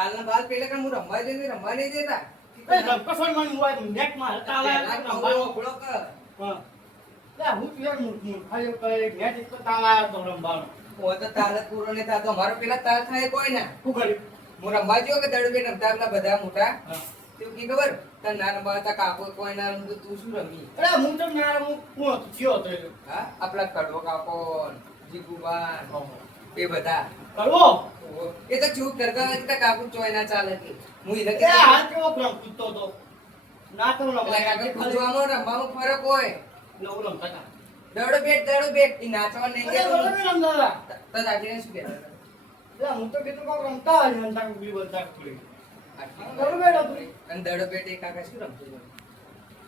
તાલના બાલ પેલે કે હું રમવા જઈને રમવા નહીં દેતા. એ રપકસણ મને મુવાય નેટ માં તાલા રમવાનો ઓગળો કર. હા લે હું યાર ખાલી કરે નેટ એક તો તાલા તો રમવાનો ઓ તો તાલ જ પૂરો નહીં થતો. મારો પેલા તાલ થાય કોઈ ના. શું કર્યું હું રમવા જ્યો કે દડો બે રમતા પેલા બધા મોટા. હા તું કી ખબર તને ના રમવા હતા કાકો કોઈ ના રમતું તું શું રમી? અરે હું તો ના હું કોણ હતો થયો હતો એ હા આપલા કડવો કાકો જીગુબાન એ બધા. કરવો એ તો ચૂપ કરતા હતા કાકુ ચોય ના ચાલે કે હું ઈધર એ હાલ કેવો ક્રમ કૂદતો હતો ના તો પેલા કાકા કૂદવામાં રમવામાં ફરક હોય. નવું રમતા હતા દડો બેટ ઈ નાચવા નહીં અરે ગયો. વગર રમતા હતા તો દાદીને શું કહેતા હતા? એટલે હું તો કીધું કોક રમતા હોય રમતા કુકલી બોલતા થોડી આટલી દડો બેઠો થોડી અને દડો બેટ એ કાકા શું રમતું હતું?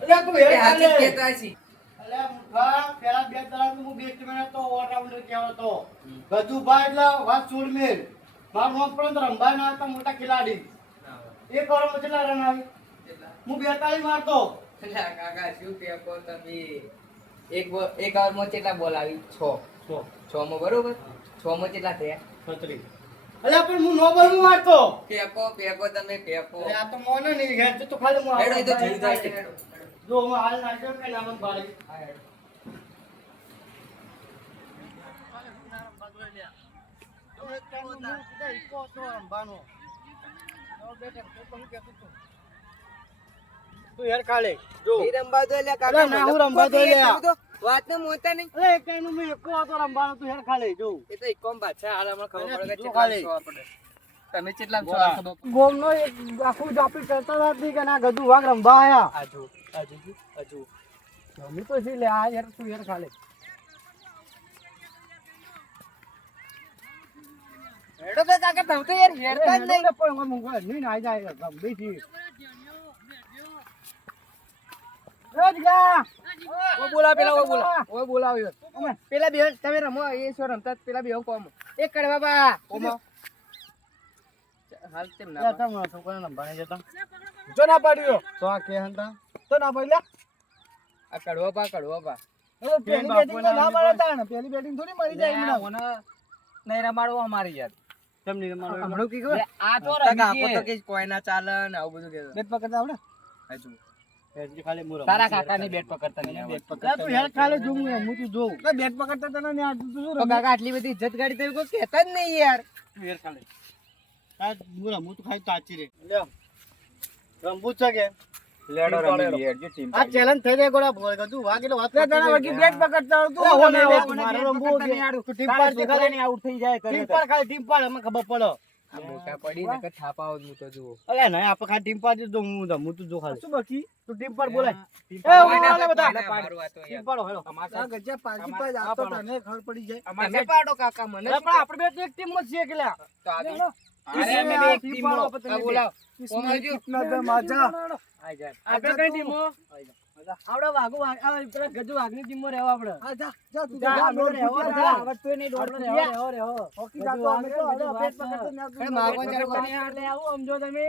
એટલે તું એ હેડ હાથી જ ખાલે કહેતા હશી. અલ્યા મુઠા પેલા બે દરામ હું બેસ્ટ મેન હતો ઓલરાઉન્ડર કહેવાતો ગજુભાઈ એટલે વાત છોડ મેલ મારું નામ પણ રમભાઈ ના હતા મોટા ખેલાડી એક ઓવરમાં કેટલા રન આવે કેટલા? હું 42 મારતો અલા કાકા શું કહેકો તમે? એક ઓવરમાં કેટલા બોલ આવી? 6 માં બરોબર? 6 માં કેટલા થયા? 36 અલ્યા પણ હું નો બોલ મારતો પેકો તમે પેકો. અરે આ તો મોને નહીં હેડ તો ખાલી હું હેડો એ તો જીવ જાય છે, હેડો. જો હું હાલ નાખ્યો કે નામ બાળી હા, હેડો. તું યાર કાલે જો ઈ રમવા દો લ્યા અરે કાકા. ના, હું રમવા દો લ્યા. તું તો વાતને મોતા નહીં. અરે એક ટાઈમ મેં એકલો હતો રમવાનો તું યાર ખાલે જો એ તો ઇકોમ બાદશાહ હાલ હમણાં ખબર પડે કે જો કેટલા ખાલી. સો આપણે. તમે કેટલા છો બોલા. ખબર પડે. ગોમનો એક આખું જાપી કરતા નથી કે ના ગધું વાગ રમવા આયા હજુ જમી તો છે લે આ યાર તું યાર ખાલે હેડો તો કાકા તમે તો યાર હેડતા જ નહીં. પણ હું મુંગવા નહીં આઈ જાય ગમે છે રોજ ગયા ઓ બોલા પેલા ઓ બોલાવ્યો. પેલા બે તમે રમો એ શું રમતા પેલા બે કોમ એક કડે બાબા ઓમો હાલ તેમ ના તમે છોકરા નંબર જતા જો ના પાડ્યો તો આ કે હંતા તો ના પાડ્યા આ કડવો પા પેલી બેટિંગ તો ના મારતા ને પેલી બેટિંગ થોડી મરી જાય એમના ઓને નહીં રમાડવો અમારી યાર. કેમ નહીં મારો હમણું કી ખબર? આ તો કાકો તો કે કોઈ ના ચાલે ને આવું બધું કહેતો. બેટ પકડતા આવડે હજુ બેટ ખાલી મુરો તારા કાકાની બેટ પકડતા નહીં બેટ આવડતું. પકડતા તું હેડ ખાલી જોઉં હું તું જોઉં બેટ પકડતા તને ને આ તું શું તો કાકા આટલી બધી ઇજ્જત ગાડી તો કોઈ કહેતા જ નહીં યાર. હેડ ખાલી આ મુરો હું તો ખાઈ તાચી રે લે રંબુ છે કે લેડો રમી યાર જો ટીમ. આ ચેલેન્જ થઈ જાય ગોડા બોલ તું વાગેલો વાત લે તારા વગી બેટ પકડતા તું મારો રંબુ તું ટીમ પાર દેખાડે નહીં આઉટ થઈ જાય ટીમ પાર ખાલી ટીમ પાર અમે ખબર પડે આ મોટા પડી ને કે થાપાઓ જ હું તો જુઓ. અલે નહીં આપણે ખાલી ટીમ પાર જો હું તું જો ખાલી શું બાકી તું ટીમ પાર બોલાય કોઈને બધા મારું આ તો ટીમ યાર. પાડો હેલો અમારા ગજ્જા પાકી પાજ આપતો તને ખબર પડી જાય તમે પાડો કાકા મને શું પણ આપણે બે એક ટીમ માં છીએ કેલા તો આવી. અરે અમે બે એક ટીમ માં આ બોલાવ. કોમ આવજો. કિતના દમ આજા આઈ જાય. આપણે કઈ ટીમો આવડે વાગુ આ પેલા ગજુ વાગની ટીમો રહેવા આપણે આ જા જા તું જા આવડતો નહીં દોડતો રહેવો હોકી જાતો અમે તો હવે પેટ પકડતો ના એ માગવા ચાલુ કરો. એટલે આવું સમજો તમે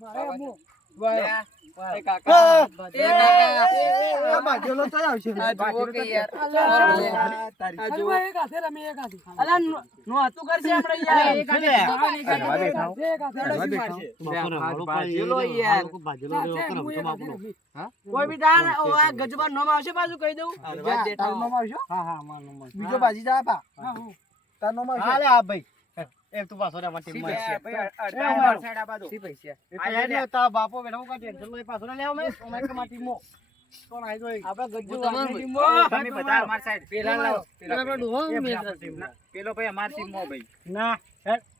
મારે અમુ એ કાકા એ કાકા આ બાજુલો તો આવશે આ જુઓ કે યાર. આ જુઓ એક હાથે રમી એક હાથે અલા નો હાતું કરશે આપણે યાર એક કોઈ બી દાન આ ગજબાન નામ આવશે બાજુ કહી દઉં નામ આવશે હા હા માર નામ બીજો બાજી જા પા તાર નામ આવશે હાલે આ ભાઈ એક તું પાછો રે માટી માં છે સી પૈસા આ લે તા બાપો બેઠો કા ટેન્શન લઈ પાછો લે અમે ઓમે કે માટી મો કોણ આઈ જોઈ આપણે ગજ્જુ વાગની ટીમ તમે બધા અમાર સાઈડ પેલા લાવો. પેલા આપણે ડોહો મેં ટીમ પેલો ભાઈ અમાર ટીમ માં ભાઈ ના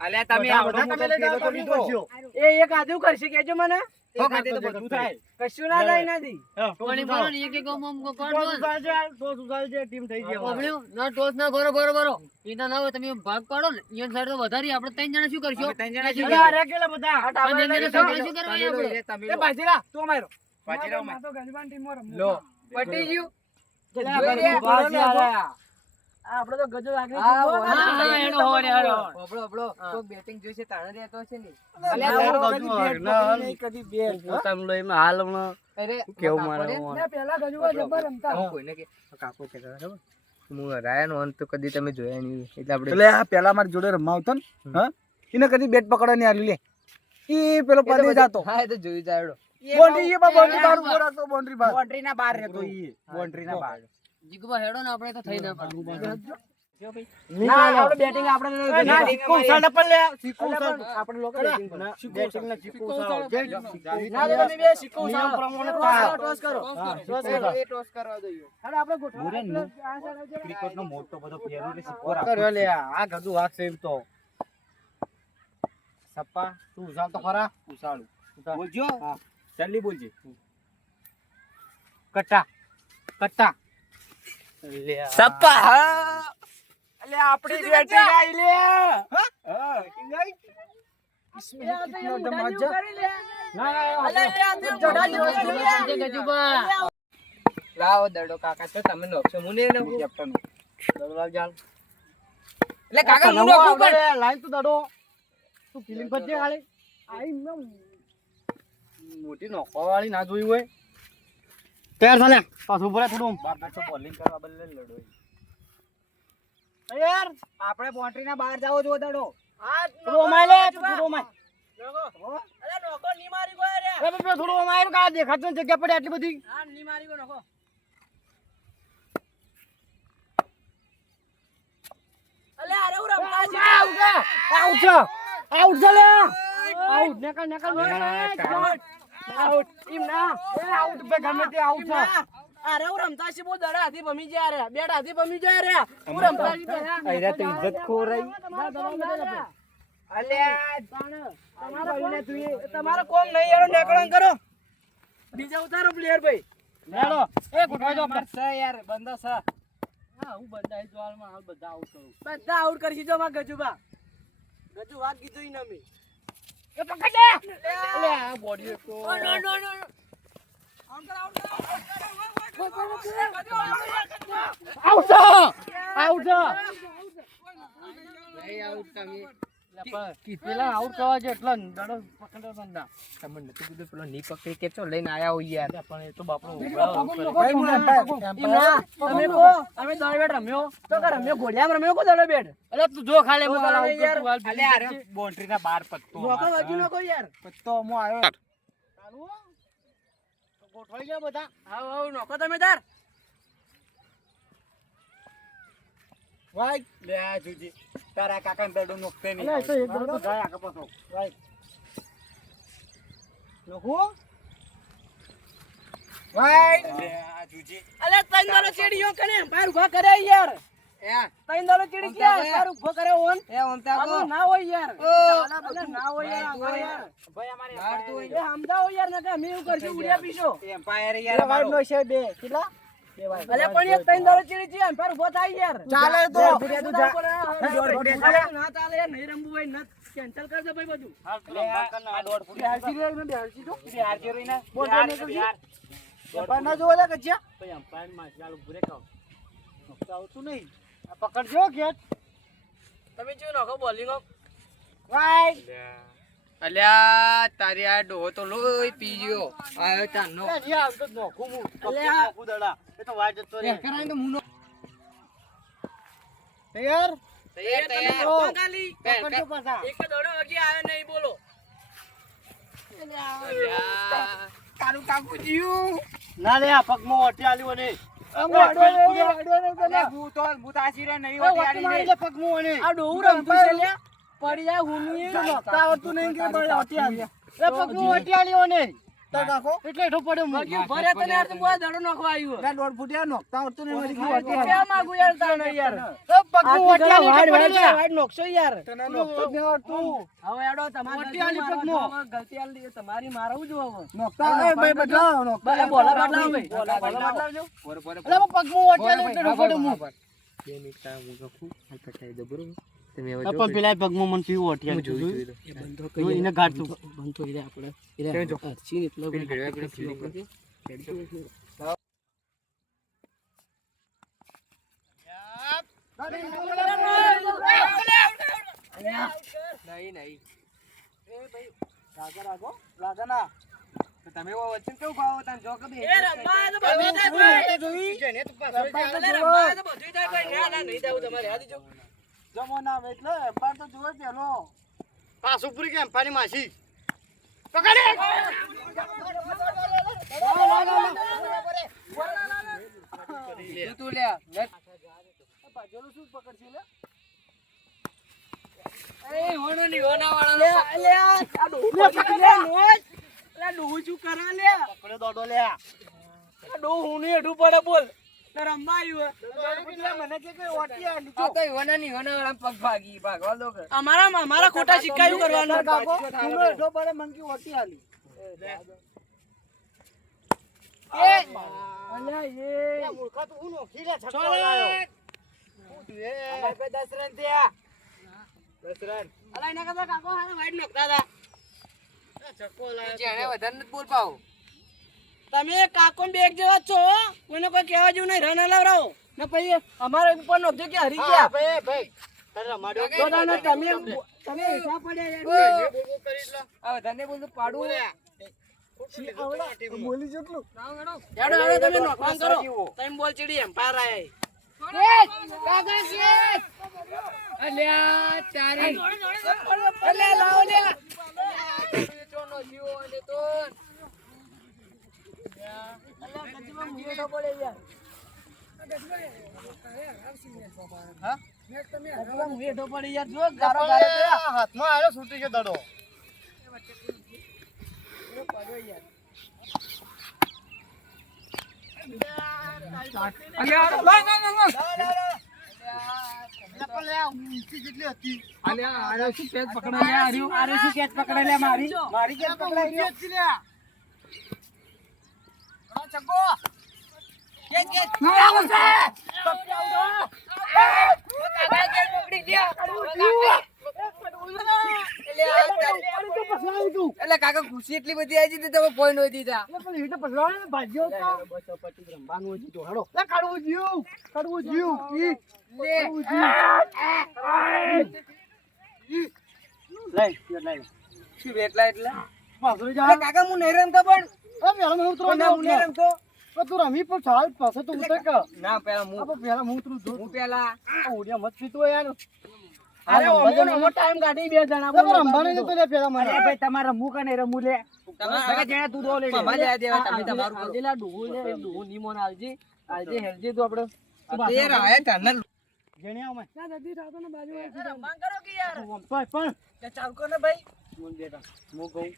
અલ્યા તમે આવડો મોટો પેલો તો લીધો એ એક આધું કરશે કેજો મને તો ખાતે તો બધું થાય કશું ના થાય નથી કોની બોલો ને એક એક ઓમ ઓમ કો કોણ બોલ તો સુધાર છે ટીમ થઈ ગઈ ઓબળ્યું ના ટોસ ના બરો ઈના ના હોય તમે ભાગ પાડો ને ઈયન સાઈડ તો વધારી આપણે ત્રણ જણા શું કરશો અમે ત્રણ જણા શું અરે અરે કેલા બધા ત્રણ જણા સગડા શું કરવા આપણે તમે એ બાજીરા તું મારો પાછી રહો તો ગજબાન ટીમ માં રમો લો પટી ગયું. આપણે તો ગજો વાગની હા એનો હો રે હરો ઓબળો ઓબળો કોક બેટિંગ જોઈશે તાણે રહેતો છે ને. પોતાનું લઈને હાલ હમણાં અરે કેવું કાકો મારે રે. ને પેલા ગજવા જબર રમતા હું કોઈને કે કાકો છે ખબર? હું હરાયાનો અંત તો કદી તમે જોયા નહીં એટલે આપણે એટલે આ પેલા મારી જોડે રમવા આવતો ને હા એને કદી બેટ પકડવાની આલી લે ઈ પેલો પદે જાતો હા, એ તો જોયું જાયડો. બોન્ડરી એ બોન્ડરી બાર ઉભો રાતો બોન્ડરી બાર બોન્ડરી ના બહાર રહેતો ઈ બોન્ડરી ના બહાર જીગુબા હેડો ને આપણે તો થઈ ના પાડું. ના આપણે બેટિંગ આપણે ના સિક્કો ઉછાળ પણ લે સિક્કો ઉછાળ આપણે લોકો બેટિંગ ના સિક્કો ઉછાળ ના તમે બે સિક્કો નિયમ પ્રમાણે ટોસ કરો હા, ટોસ ટોસ કરો કરો. એ ટોસ કરવા દઈએ અરે આપણે ગોઠવા ક્રિકેટ નો મોટો બધો પ્લેયર એટલે સિક્કો કર્યો લે આ ગધું વાત છે એમ તો સપ્પા તું ઉછાળ તો ખરા ઉછાળ બોલજો હા. જલ્દી બોલજે કટ્ટા કટ્ટા લે સપ્પા હા અલે આપણી જ બેટિંગ આવી લે હા ગજુબા લાવો દડો કાકા તો તમે નોખશો હું નહીં નોખું. કેપ્ટન દડોલાલ જાલ એટલે કાકા હું નોખું પણ. લાઈન તું દડો તું ફિલિંગ પર જે હાલે આઈ ન મોટી નોખવા વાળી ના જોઈ હોય તૈયાર થાલે પાછું ઉપર થોડું બાપા તો બોલિંગ કરવા બદલે લડો યાર આપણે બોન્ડરી ના બહાર જાવો જો દડો થોડું અમાય લે થોડું અમાય અરે નોકો ની મારી ગયો રે. એ બે થોડું અમાય કા દેખાતું નથી જગ્યા પડે આટલી બધી હા ની મારી ગયો નોકો. અલે અરે હું રમતા છે. આઉટ છે આઉટ છે લે આઉટ નકલ નકલ આઉટ ઈમ ના એ આઉટ બે ગમે તે આઉટ છે અરે હું રમતા છે બહુ દડા હાથી ભમી જાય રે. બેટ હાથી ભમી જાય રે. હું રમતા છે પેલા. અઈરા તો ઇજ્જત ખોરાઈ તમારો કોમ નહીં યાર નેકળન કરો. બીજા ઉતારો પ્લેયર ભાઈ. લેડો એ ગોઠવાઈ દો આપણે છે યાર બંદો છે હા હું બંધાઈ જોવાલમાં હાલ બધા આઉટ કરું. બધા આઉટ કરી દીધો માં ગજુબા. ગજુ વાત કીધું ઈ નમી. એ પકડ લે અલે આ બોડી તો ઓ નો નો નો. આમ કર આઉટ આઉટ છે આઉટ છે નહીં આઉટ તમે. પેલા આઉટ કરવા છે એટલે દડો પકડ્યો તો ના તમને નથી કીધું પેલો ની પકડી કે ચો લઈને આયા હોય યાર. પણ એ તો બાપરો તમે કો અમે દડો બેટ રમ્યો તો કે રમ્યો ઘોડિયામાં રમ્યો કો દડો બેટ. અલે તું જો ખાલે તો મોબાઈલ આઉટ યાર. તું હાલ અલે અરે બોન્ડરી ના બહાર પત્તો નોકો વાગ્યું નકો યાર. પત્તો મો આવ્યો ચાલુ તો ગોઠવાઈ ગયા બધા આવ આવ નોકો તમે તાર. વાઈ લે આ જુજી તારા કાકા દડો નોખતે નહીં અલે તો એક દડો જાય આગળ પાછો વાઈ નોખો વાઈ લે આ જુજી અલે તૈન દડો ચીડીયો કને બાર ઉભા કરે યાર. એ તૈન દડો ચીડી કે બાર ઉભો કરે ઓન. એ ઓમતા કો આમાં ના હોય યાર. અલે ના હોય યાર. આમાં યાર. ભાઈ અમારે મારતું હોય. એ સમજાવો યાર નકે અમે એવું કરશું ઉડ્યા પીશો. એમ્પાયર યાર અમારો છે બે કેટલા અલે પણ એક તૈન દડો ચીડી છે બાર ઉભો થાય યાર. ચાલે તો ના ચાલે યાર નહીં રમવું હોય ન કેન્સલ કર દે ભાઈ બધું. આ દોડ ફૂટી હાલતી રે ને બેહલતી તો બિહાર જેરો ને બોલ બિહાર બોલ બિહાર એમ્પાયર ના જોવા લે ગજ્યા ભાઈ એમ્પાયર માં ચાલુ બ્રેક આઉટ આવતું નહીં આ પકડજો કેચ તમે જો નખો બોલિંગ વાઈ અલ્યા તારી આ ડોહો તો લોહી પી ગયો. આયો તાનો. એ જી આવતો જ નોખું હું અલે આ- નોખું દડા એ તો વાઈ જતો રે કરાય તો મુનો. તૈયાર તૈયાર તૈયાર. તો ખાલી પકડજો પાછા એક દડો હજી આવે નહીં બોલો. અલ્યા. કારું કાકુ જીયું ના લે આ પગમાં ઓટી આલ્યો ને અલે હું તો આશી રે નહીં હોતી ઓટી મારી લે પગમાં ઓને આ ડોહું રમતું છે લ્યા. પડી જાય હુમી નોખતા આવડતું નહીં કે બળ ઓટી આલી એ પગમાં ઓટી આલ્યો ને તો નાખો એટલે હેઠો પડ્યો હું હજી ભરે તને યાર તું બોલ દડો નાખવા આવ્યો. ના દોડ ફૂટ્યા નોખતા આવડતું નહીં વળી ઓટી આલી કેમ આગુ યાર તાણ યાર. એ પગમાં ઓટી આલી વાઈડ હેઠો પડ્યો વાઈડ નોખશો યાર. તને નોખતો જ નહીં આવડતું હવે એડો તમારી ઓટી આલી પગમાં. ગલતી આલી તમારી મારવું જો હવે. નોખતા એ ભાઈ બદલાવ નોખતા બોલા બદલાવ ભાઈ. બોલા બોલા બદલાવજો બોર બોર. અલે હું પગમાં ઓટી આલી એટલે હેઠો પડ્યો હું 2 મિનિટ તા હું ગખું. હાલ પટાઈ દો બરોબર. તમે હવે પણ પેલા પગમાં મને પીવું ઓટી હું આલી જોઈ જોઈ. બંધો જોઈ એને ગાડતું બંધો રે આપણે કેમ જો? ચીન એટલો પેલી ઘડિયાળ પેલી ફીલિંગ નથી. નહીં નહીં. તો તમે ઓ વચ્ચે કેવું ખાઓ તને જો કે બે એ રંબા તો બધું થાય ભાઈ. અલે રંબા તો બધું થાય ભાઈ. ના ના નહીં દેવું તમારે યાદ જો. જમો ના એટલે એમ્પાયર તો જોવે પેલો પાસ ઉપરી કે એમ્પાયરની માસી તું લે ભાજોલું શું પકડશે લે એ હોનો ની હોના વાળા લે આ ડોહું પકડ લે નોજ લે ડોહું શું કરે લે પકડ્યો દોડો લે આ ડોહું ને હેઠું પડે બોલ ને રમવા આવ્યું મને કે કોઈ ઓટી આલી આ તો હોના ની હોના વાળા પગ ભાગવા દો કે અમારા ખોટા શિકાયું કરવાનું કાકો તું હેઠો પડે મંકી ઓટી આલી એ અલ્યા એ મૂર્ખા તું હું નોખી લે છક્કો ચાલ લાયો એ 10 રન થયા 10 રન અલા એના કરતા કાકો હારે વાઈડ નોખતા હતા છક્કો લાયો જેણે વધારે નથી બોલ પાવ તમે કાકો ને બેગ જેવા છો કોઈને કોઈ કહેવા જેવું નહીં રન હલાવરાવો ને પછી અમારે ઉપર નોખજો કે હરી ગયા ભાઈ ભાઈ તારે રમાડ્યો તો તાને તમે હિસાબ પડ્યા યાર ભેગો કરી લો આ વધારે બોલ તો પાડું બોલી જેટલું હેડો તમે નોકવાન કરો તમે બોલ ચીડી એમ્પાયર આયા અલ્યા ચારે અલ્યા લાવો લે ચોનો જીવો અને તો અલ્યા ગજમાં મુયેડો પડે યાર હા ગજમાં મુયેડો પડે યાર જો ગારો ગારો થયા હાથમાં આવ્યો છૂટી ગયો દડો અલ્યા કેટલી હતી અલ્યા આરે શું પેચ પકડા લે આર્યું આરે શું કેચ પકડે લે મારી મારી કેચ પકડાઈ ગયો ચકો કેચ કેચ એટલે કાકા ખુશી એટલી બધી આવી હતી તમે પોઈન્ટ હોય દીધા શું એટલા એટલે કાકા હું નહીં રમતો પણ હું નહીં રમતો તું રમી પણ સાલ પાસે તો ઉતર કે ના પેલા હું પેલા હું ઉતરું છું હું પેલા ઓડિયા મત પીતો યાર અરે ઓમો ટાઈમ કાઢી બે જણા તમે રમવાનું નતું લે પેલા મને અરે ભાઈ તમારે રમવું કે નહીં રમવું લે તમારે જેને તું દો લે પમા જાય દેવા તમે તમારું કરો. આલજેલા ડોહું લે ડોહું નીમોન આલજી આલજે હેલજી તું આપણે તે રાય તને જેને આવ ના નદી રાતો ને બાજુ માંગ કરો કે યાર પણ કે ચાલુ કર ને ભાઈ મોન બેટા મો કહું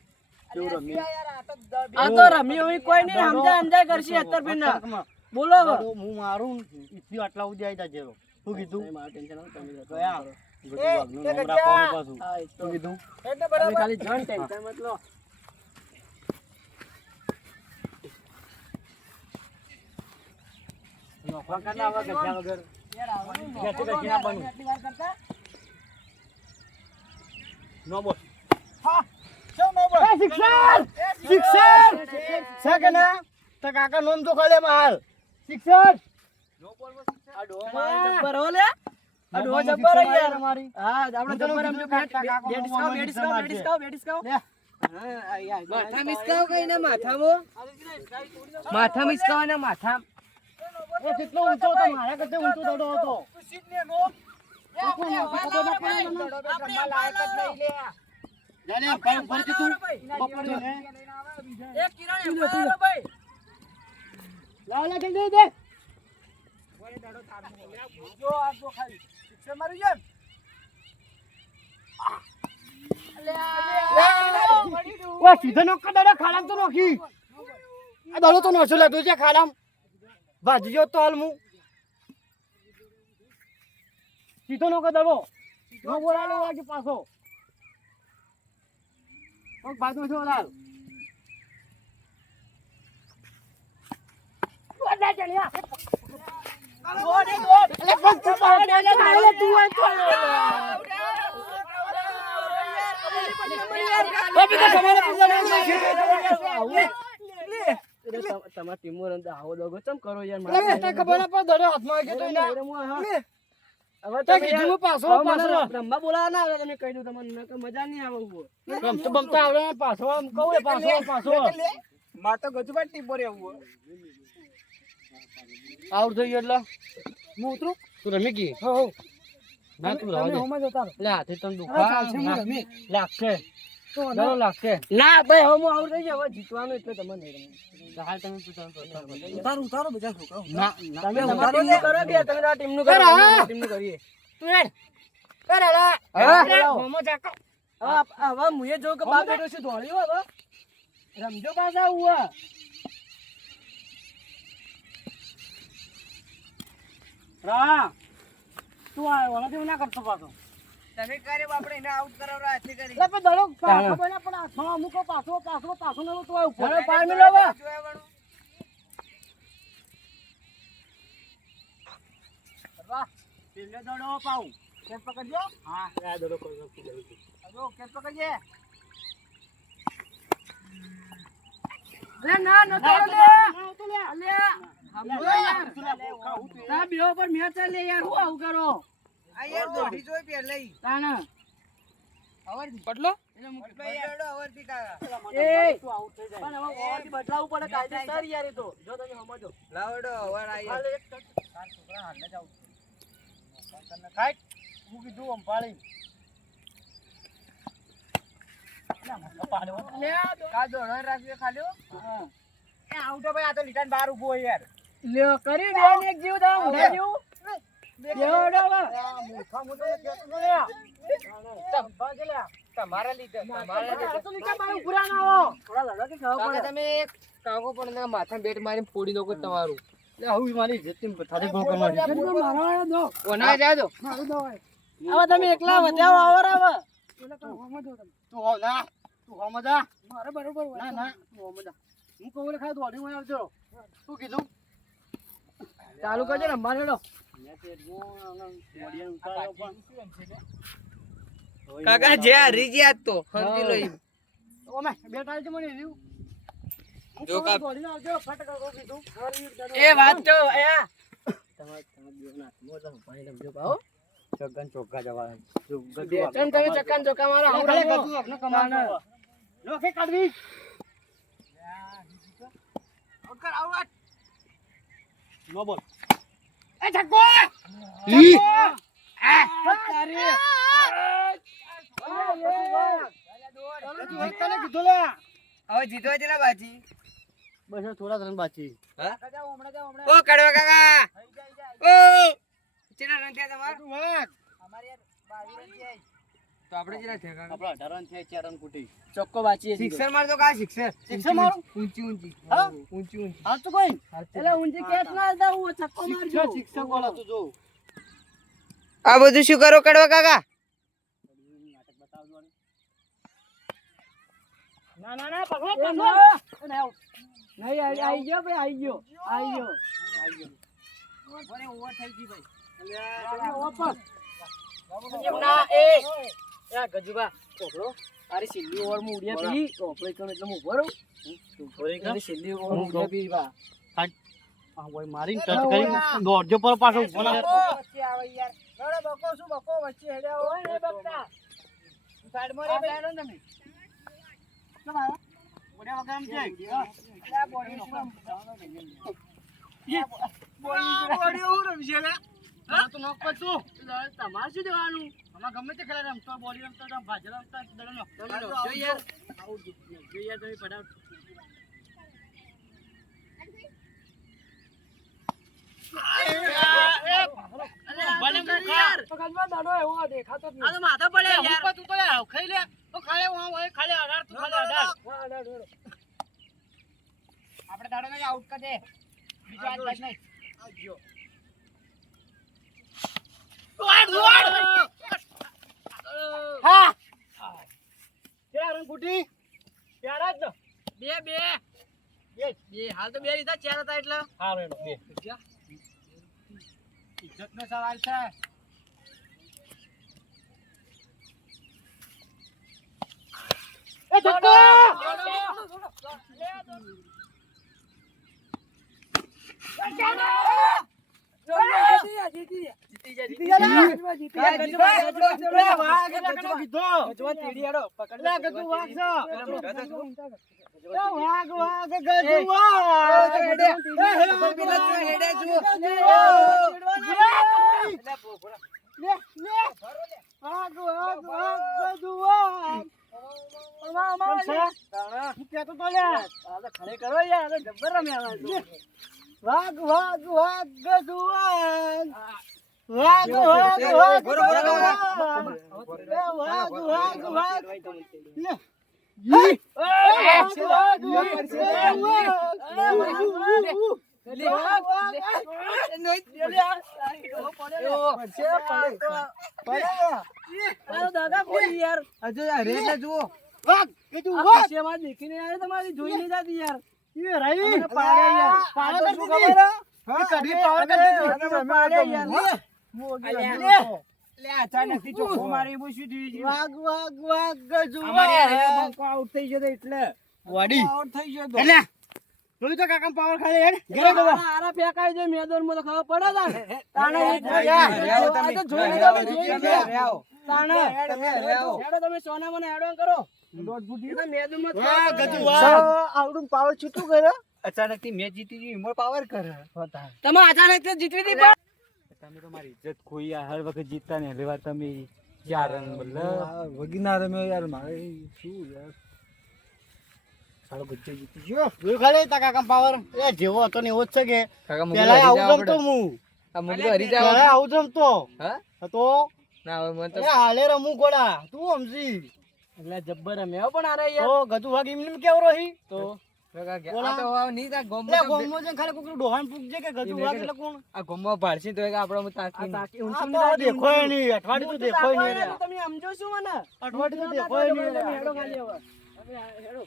કેવું રમી આ તો રમી હોય કોઈ નહીં સમજાય કરશી અત્તર બિન બોલો હવે હું મારું ઈથી આટલા ઉડી આવી જાજે શું કીધું મારું ટેન્શન આવ તમે ગયા ગજુ વાગનું નામ રાખવાનું પાછું શું કીધું એટલે બરાબર ખાલી જણ ટેન્શન મત લો નોખવા કરના આવા ગજ્યા વગર ગજ્યા તો ગજ્યા બનું એટલી વાર કરતા નો બોલ હા શું નો બોલ શિક્ષણ છે કે ના તો કાકા નોમ તો ખાલે માલ શિક્ષણ આ ડો માર જબ્બર હો લે આ ડો જબ્બર હે યાર અમારી હા આપણે જબ્બર એમ બે ડિસ્કાઉન્ટ લે માથા મિસકાવ કઈ ના માથામાં માથા મિસકાવ ના માથા એ કેટલો ઊંચો હતો મારા કરતા ઊંચો દડો હતો જાને ભાઈ ફરતી તું પકડ્યો ને એક કિરણ એમ ભાઈ લાવ લે જલ્દી દે જો આ તો ખાલી શિક્ષણ મારી જેમ ઓ સીધો નોક દડો ખાલામ તો નોખી આ દડો તો નોસો લેતો છે ખાલામ ભાજી જો તો હાલમું સીધો નોક દડો નો બોલાલો વાગે પાછો ઓ બાજુ છો લાલ ઓડા ચણ્યા એટલે પગ પાડે તું આ તો તમાર ટીમો રંદ આવો દગો ચમ કરો યાર મને ખબર ના પડે દડો હાથમાં આવી ગયો તો હવે તે કીધું પાછો રમવા બોલાવા ના આવે તમે કહી દઉં તમને મજા નહીં આવે ઉભો ગમતો બમતા આવડે પાછો આમ કહું પાછો માર તો ગજુબાટ ટીપો રહેવું આઉટ થઈ ગયો એટલે હું ઉતરું તું રમી ગઈ ના તું રવા દે લે હાથે તને દુખા લાગશે ડરો લાગશે. ના ભાઈ હવે હું આઉટ થઈ ગયો હવે જીતવાનું એટલે તમને નહીં રમવું. હાલ તમે ઉતારો બધા છોકરાઓ. તમે તમારી ટીમનું કરો કે તમે તમારી ટીમનું કરો અમે અમારી ટીમનું કરીએ હવે મુએ જો કે બાપ બેટો છે દોડ્યો હવે રમજો પાછા હુઆ રા તું આ ઓલાથી ના કરતો પાછો. તમે કરે આપણે એને આઉટ કરાવરા હાથે કરી એટલે પણ દડો પાછો બને પણ હાથમાં અમુક પાછો ને તો આ ઉપર. ચાલો પાર મિલો હવે જોયાવાનું પેલે દડો પાઉં. કેમ પકડજો? હા આ દડો પકડજો. હલો કેમ પકડજે? અલે ના ન તો લે અલે હમલો યાર તા બેઓ પર મેચ લે યાર હું આવું કરો આ યાર દોડી જોઈ પહેલા તાના આવરથી બદલો એને મુકભાઈ યાર આવરથી કાકા એ પણ હવે ઓવરથી બદલાવું પડે કાયદેસર યાર એ તો જો તમે સમજો લાવડો ઓવર આઈ હાલ એક તાર છોકરા હાલ જાવ. તને કાઈ હું કીધું આમ પાડી. ના મત પાડો. લે કા દોડો રાખ્યો ખાલ્યો હા એ આઉટો ભાઈ આ તો લીટાન બહાર ઊભો હોય યાર. લે કરી બે ને એક જીવ દા ઉડા જીવ દેવડાવા મૂર્ખા મોટો કેતો ન લે. તંબા કે લે. તમારા લીધે આ તો લીટા બાર ઉભરા ના આવો. થોડા લડો કે ખાવ કાકા પડે તમે કાકો પણ માથા બેટ મારીને ફોડી દો તમારું લે હું મારી જતીન થાદે ગોળ કરવાની. મારવા દો કોના જા દો મારું દો હવે તમે એકલા વધ્યા આવર આવે તું હો ના તું હો મજા. મારે બરોબર ના ના તું હો મજા. હું કહું ખાય દોડી માં આવજો. શું કીધું? ચાલુ કરજો ને મારે લો કાકા જે હરી ગયા તો સમજી લો ઈ. ઓમે બેટા જ મને રહ્યું. જો કા દોડી આવજો ફટકા કો કીધું. એ વાત તો આયા તમારે દેવના મોઢા પાણી લમજો પાઓ ચગન ચોક્કા જવા. જો બેચન તમે ચક્કાન ચોકા મારો ખાલે આવડે ગજુ આપને કમાન. લોખે કાઢવી. ઓકર આઉટ નો બોલ. એ છક્કો. ઈ તારી તું તને કીધું લે. હવે જીતવા જેલા બાજી બસ થોડા રન બાકી. હા ઓ કડવા કાકા ઓ ચેલા રન થયા તમાર વાત તો આપણે ચેલા થયા કાકા આપડા 18 રન થયા 4 રન કુટી. ચોક્કો બાચી સિક્સર માર તો કા સિક્સર સિક્સર મારું? ઊંચી ઊંચી હા? ઊંચી ઊંચી હાલ તો કોઈ એટલે ઊંચી કેચ ના દા હું છક્કો મારજો શિક્ષક વાળા તું જો. આ બધું શું કરો કડવા કાકા નાટક બતાવજો ને. ના ના ના પકડો એ પકડો. ના. નહીં આઈ ગયો ભાઈ આઈ ગયો મને ઓવર થઈ ગઈ ભાઈ એમ ના એ ગજુબા કોકડો અરે સિલ્લી ઓવર માં ઉડ્યા પી કોકડો એકણ એટલે હું ઉભો રહું સિલ્લી ઓવર માં ઉડ્યા પી બા આ ઓય મારીને ટચ કરી દોડજો પર પાછો ઉભો ના રહેતો. વચ્ચે આવે યાર લડો બકો શું બકો વચ્ચે હેડ્યા હોય ને બકતા સાઈડ માં રે બેનો તમે ઓડે વગર છે. આ બોડી નો બોડી ઓર રમશે લે હા તો નોક પર તું. તમારે શું દેવાનું આમાં ગમે તે ખેલે રમતો બોલી રમતો ભાજે રમતા દડો નો. જોઈએ જોઈએ તમે પડાવ ભલે મુખા. પકડવા દાડો એવો દેખાતો જ આ તો માથા પડે યાર. તું તો લે ખાઈ લે. તો ખાલે હું હોય ખાલે 18 તું ખાલે 18. આપણે દાડો નહીં આઉટ કર દે બીજો આજ બાજ નહીં આવજો. હા ચાર રન કુટી. ચાર જ ને. બે હાલ તો બે લીધા ચાર હતા એટલે હા રેડો બે. ઇજ્જતનો સવાલ છે. એ છક્કો. જીતી જા ને. કહેતો તો લ્યા. આ તો ખરેખર હો યાર, આ તો જબ્બર રમ્યા આવા તો. વાઘ વાઘ વાઘ ગજુ વાઘ. વાઘ વાઘ વાઘ બરોબર, બરોબર. ગજુ વાઘ. વાઘ વાઘ વાઘ. લે. વાઘ વાઘ તારો દાદા કોઈ યાર. વાઘ ગજુ વાઘ. શેમાં દેખીને આવ્યો તમારી જોઈ નહીં જાતી યાર. એ રહી. અમને પાડે યાર. પાડે શું શું ખબર ખબર? એ કઢી પાવર કરી દીધી. અમને પાડે યાર. વાઘ વાઘ વાઘ ગજુ અમારી વાઘ. હારે બંકો આઉટ થઈ ગયો તો એટલે. વાડી. એટલે જોયું તો કાકા પાવર ખાલી હેડ. ઘેરે આરા દબા. આરા ફેંકાય છે મેદાનમાં તો ખબર પડે તાણે. તાણે એક યાર, આ તો જોઈ લીધા, જોઈ લીધા. તાણે. હેડો તમે સોના મને હેડો કરો. એ મેદાનમાં વાહ જ ગજુ વાઘ. આવડું પાવર છૂટું કર્યો. અચાનક થી મેચ જીતી ગઈ એમાં પાવર કરે તમે અચાનક જ જીતવી હતી પણ. તમે તમારી ઇજ્જત ખોઈ હર વખત જીતતા ને લેવા તમે 4 રન મતલબ વગીના રમે યાર મારે શું યાર સારો બચ્ચો જીતી ગયો જોયું ખાલી તા કાકા પાવર. એ જેવો હતો ને એવો જ છે કે કાકા મુગલો પેલા હરી આવું જાવ રમતો આપણે. હું. આ મુગલો હરી જાવ પેલા આવું જ રમતો હા હતો. ના હવે મને તો એ હાલે રમું ગોળા. તું સમજી. એટલે જબ્બર રમ્યા હો પણ આરે યાર. તો ગજુ વાઘ એમને કેવો રહી. તો કાકા ગયા. બોલા. આ તો હવે નહીં તા ગોમમાં એટલે તો ગોમમાં જઈને ખાલી કોકનું ડોહાણ પૂછજે કે ગજુ વાઘ એટલે કોણ. આ ગોમમાં ભાડશે તો એક આપણો આ તાકી તાકી આ ઊંચી તો દેખોય નહીં. અઠવાડિયું તો દેખોય નહીં. તમે સમજો શું મને? અઠવાડિયું તો દેખોય નહીં. તમે હેડો ખાલી હવે. હવે હેડો.